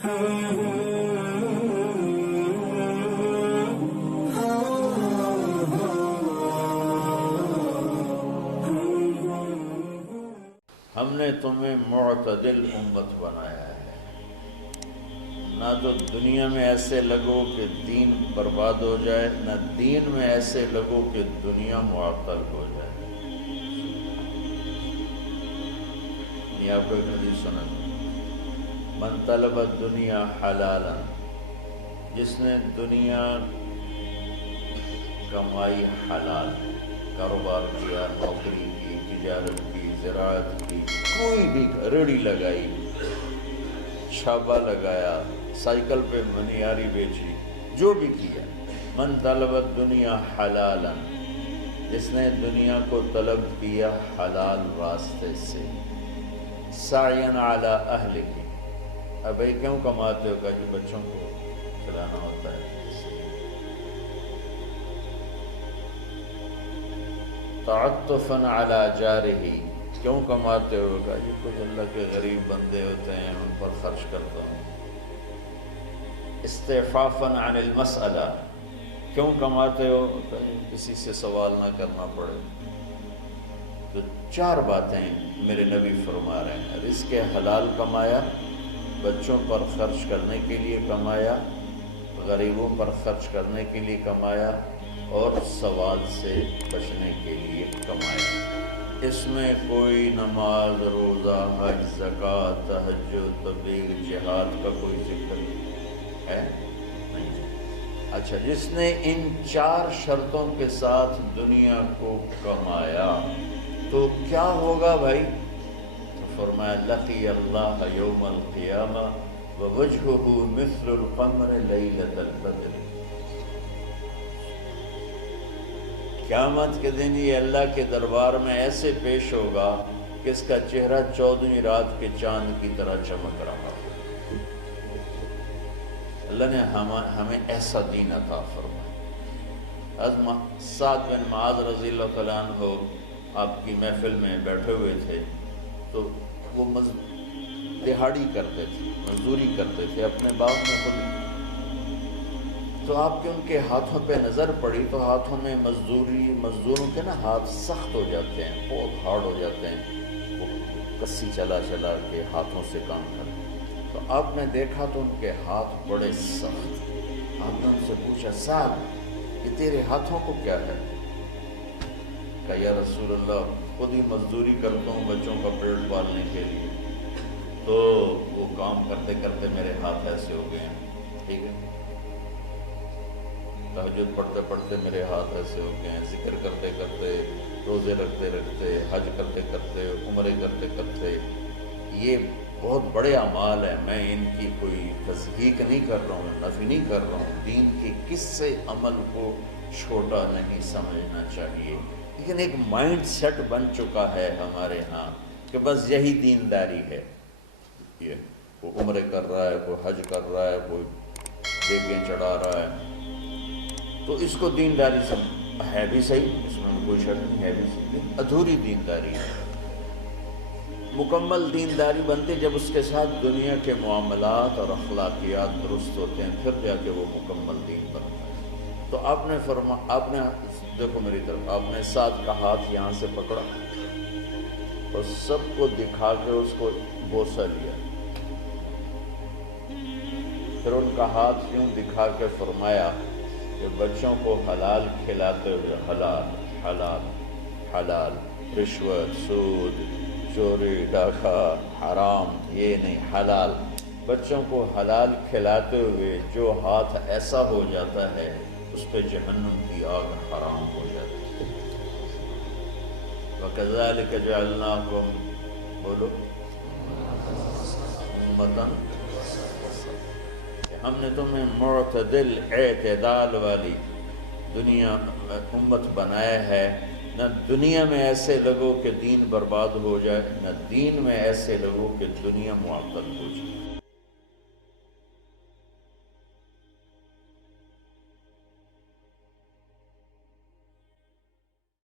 ہم نے تمہیں معتدل امت بنایا ہے، نہ تو دنیا میں ایسے لگو کہ دین برباد ہو جائے، نہ دین میں ایسے لگو کہ دنیا معطل ہو جائے۔ یہ آپ کو ایک حدیث سنا، من طلب الدنیا حلالا، جس نے دنیا کمائی حلال، کاروبار کیا، نوکری کی، تجارت کی، زراعت کی، کوئی بھی ریڑھی لگائی، چھاپا لگایا، سائیکل پہ منیاری بیچی، جو بھی کیا، من طلب الدنیا حلالا، جس نے دنیا کو طلب کیا حلال راستے سے، سعین علی اہلہ، اب بھائی کیوں کماتے ہو؟ کہ بچوں کو کھلانا ہوتا ہے، تعطفا علی جارہ، کیوں کماتے ہو؟ کہ یہ کچھ اللہ کے غریب بندے ہوتے ہیں ان پر خرچ کرتا ہوں۔ استعفافا عن المسئلہ، کیوں کماتے ہو؟ کہ کسی سے سوال نہ کرنا پڑے۔ تو چار باتیں میرے نبی فرما رہے ہیں، رزق حلال کمایا، بچوں پر خرچ کرنے کے لیے کمایا، غریبوں پر خرچ کرنے کے لیے کمایا، اور سوال سے بچنے کے لیے کمایا۔ اس میں کوئی نماز، روزہ، حج، زکوٰۃ، تہجد، تبلیغ، جہاد کا کوئی ذکر ہے نہیں۔ اچھا، جس نے ان چار شرطوں کے ساتھ دنیا کو کمایا تو کیا ہوگا بھائی؟ فرمایا لقی اللہ یوم القیامہ ووجہہ مثل القمر لیلۃ البدر، قیامت کے دن یہ اللہ کے دربار میں ایسے پیش ہوگا کہ اس کا چہرہ 14ویں رات کے چاند کی طرح چمک رہا ہو۔ اللہ نے ہمیں ایسا دین عطا فرمایا۔ سعد بن معاذ رضی اللہ تعالیٰ عنہ آپ کی محفل میں بیٹھے ہوئے تھے، تو وہ دہاڑی کرتے تھے، مزدوری کرتے تھے اپنے باغ میں خود، تو آپ کے ان کے ہاتھوں پہ نظر پڑی تو ہاتھوں میں مزدوروں کے نا ہاتھ سخت ہو جاتے ہیں، بہت ہارڈ ہو جاتے ہیں، وہ کسی چلا کے ہاتھوں سے کام کرتے، تو آپ نے دیکھا تو ان کے ہاتھ بڑے سخت۔ آپ نے ان سے پوچھا سعد یہ تیرے ہاتھوں کو کیا ہے؟ کہ یا رسول اللہ خود ہی مزدوری کرتا ہوں بچوں کا پیٹ پالنے کے لیے، تو وہ کام کرتے کرتے میرے ہاتھ ایسے ہو گئے ہیں، ٹھیک ہے، تہجد پڑھتے پڑھتے میرے ہاتھ ایسے ہو گئے ہیں، ذکر کرتے کرتے، روزے رکھتے رکھتے، حج کرتے کرتے، عمرے کرتے کرتے، یہ بہت بڑے اعمال ہیں، میں ان کی کوئی تصدیق نہیں کر رہا ہوں، نفی نہیں کر رہا ہوں، دین کے کسی عمل کو چھوٹا نہیں سمجھنا چاہیے، لیکن ایک مائنڈ سیٹ بن چکا ہے ہمارے ہاں کہ بس یہی دینداری ہے، یہ کوئی عمرے کر رہا ہے، کوئی حج کر رہا ہے، کوئی بیگیں چڑھا رہا ہے، تو اس کو دینداری سب ہے بھی صحیح، اس میں کوئی شک نہیں، ہے بھی صحیح، ادھوری دینداری ہے۔ مکمل دینداری بنتی جب اس کے ساتھ دنیا کے معاملات اور اخلاقیات درست ہوتے ہیں، پھر جا کے وہ مکمل دین بنتا ہے۔ تو آپ نے دیکھو میری طرف، آپ نے سعد کا ہاتھ یہاں سے پکڑا اور سب کو دکھا کے اس کو بوسہ لیا، پھر ان کا ہاتھ یوں دکھا کے فرمایا کہ بچوں کو حلال کھلاتے ہوئے، حلال حلال حلال، رشوت، سود، چوری، ڈاکہ، حرام، یہ نہیں، حلال، بچوں کو حلال کھلاتے ہوئے جو ہاتھ ایسا ہو جاتا ہے اس پہ جہنم کی آگ حرام ہو جاتی ہے۔ وَكَذَلِكَ جَعَلْنَاكُمْ، بولو، امتاً، ہم نے تمہیں معتدل، اعتدال والی دنیا امت بنایا ہے، نہ دنیا میں ایسے لگو کہ دین برباد ہو جائے، نہ دین میں ایسے لگو کہ دنیا معطل ہو جائے۔